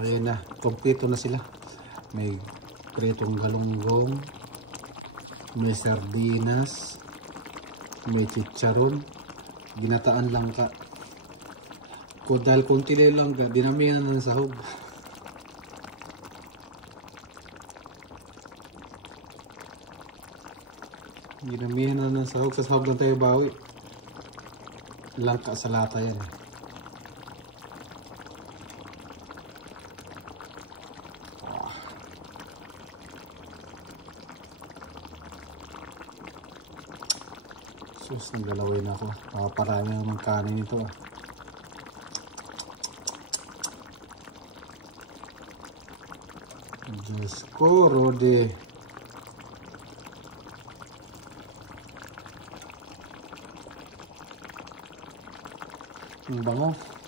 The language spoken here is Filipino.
Ayan na, kompleto na sila. May pritong galunggong, may sardinas, may chicharon, ginataan langka. Dahil konti lang ka, dinamihan na ng sahog. Dinamihan na ng sahog. Sa sahog lang tayo bawi. Langka sa lata yan. Sus, naglalawin ako. Parami ang kanin ito ah. Diyos ko, Rode. Ang bango.